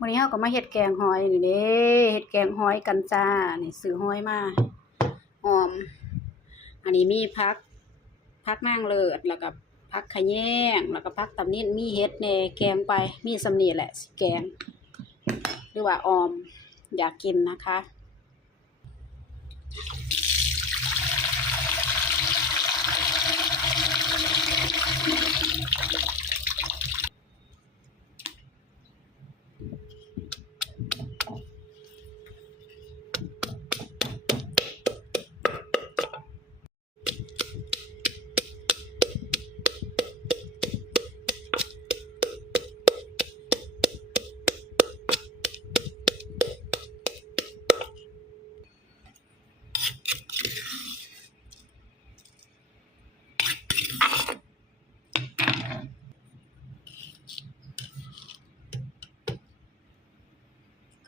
วันนี้เราก็มาเฮ็ดแกงหอยนี่เด้เฮ็ดแกงหอยกันจ้านี่ซื้อหอยมาหอมอันนี้มีผักนางเลิศแล้วก็ผักขะแยงแล้วก็ผักตำนินมีเฮ็ดแหน่แกงไปมีสำนีแหละสิแกงหรือว่าออมอยากกินนะคะ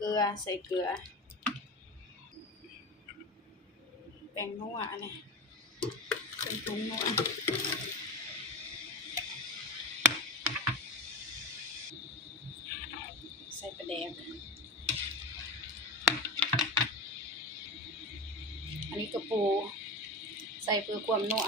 เกลือใส่เกลือแป้งนัวเนี่ยเป็นผงนัวใส่ปลาแดกอันนี้กระปูใส่เพื่อความนัว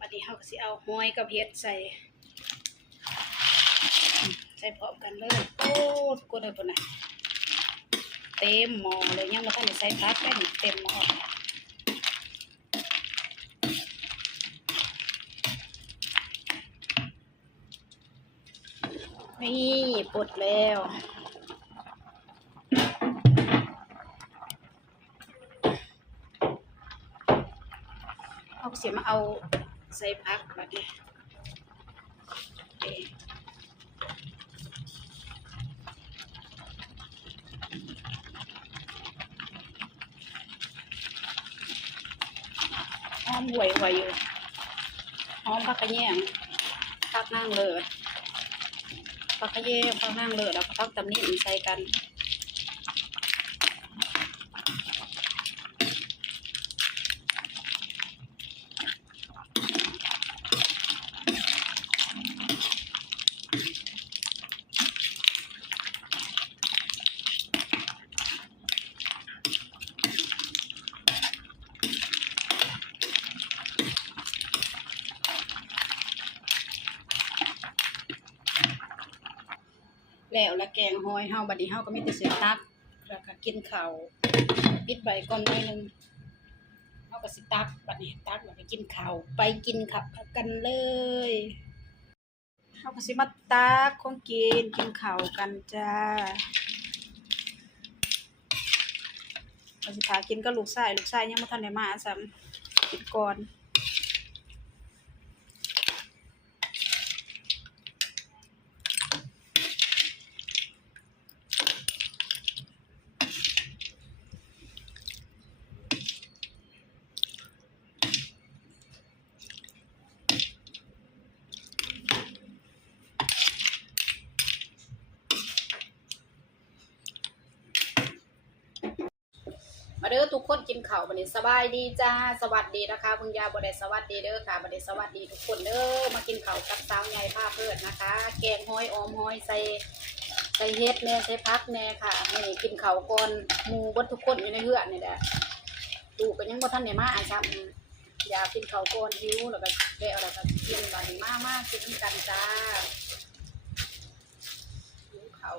บัดนี้เราก็สิเอาหอยกับเห็ดใส่พร้อมกันเลยโอ้ทุกคนเลยปุ่นน่ะเต็มหม้อเลยยังบ่ทันได้ใส่ผักเลยเต็มหม้อนี่ปดแล้วเอาเสียมาเอาใส่ผักบัดนี้หอมหวยอยู่หอมผักกระแยงผักนางเลิศผักกระแยงผักนางเลิศแล้วก็ผักตำนิใส่กันแล้วแกงหอยเฮาบัดนี้เฮาก็มีแต่เสียตักแล้วก็กินข้าวปิดไว้ก่อนหน่อยนึงเฮาก็สิตักบัดนี้ตักแล้วไปกินข้าวกันเลยเฮาก็สิมาตักของกินข้าวกันจ้าเราสิพากินกับลูกชายยังบ่ทันได้มาซ้ำกินก่อนมาเด้อทุกคนกินข้าวบัดนี้สบายดีจ้าสวัสดีนะคะเพิ่งยาบ่ได้สวัสดีเด้อค่ะบ่ได้สวัสดีทุกคนเด้อมากินข้าวกับสาวใหญ่ผ้าเพิดนะคะแกงหอยออมหอยใส่เฮ็ดแน่ใส่ผักแน่ค่ะนี่กินข้าวก่อนหมู่เบิดทุกคนอยู่ในเฮือนนี่แหละตู่ก็ยังบ่ทันได้มาซ้ำอยากกินข้าวก่อนหิวแล้วก็แล้วก็กินบัดนี้มากินกันจ้าหิวข้าว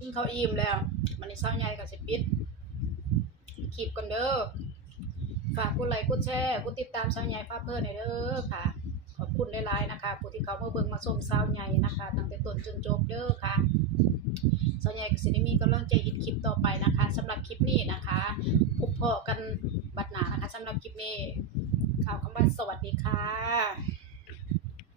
กินข้าวอิ่มแล้ววันนี้สาวใหญ่ก็สิปิดคลิปก่อนเด้อฝากกดไลค์กดแชร์กดติดตามสาวใหญ่พาเพลินหน่อยเด้อค่ะขอบคุณหลายๆนะคะผู้ที่เขามาเบิ่งมาชมสาวใหญ่นะคะตั้งแต่ต้นจนจบเด้อค่ะสาวใหญ่ก็สิได้มีกำลังใจเฮ็ดคลิปต่อไปนะคะสำหรับคลิปนี้นะคะพบพอกันบัดหน้านะคะสำหรับคลิปนี้ข่าวคำว่าสวัสดีค่ะ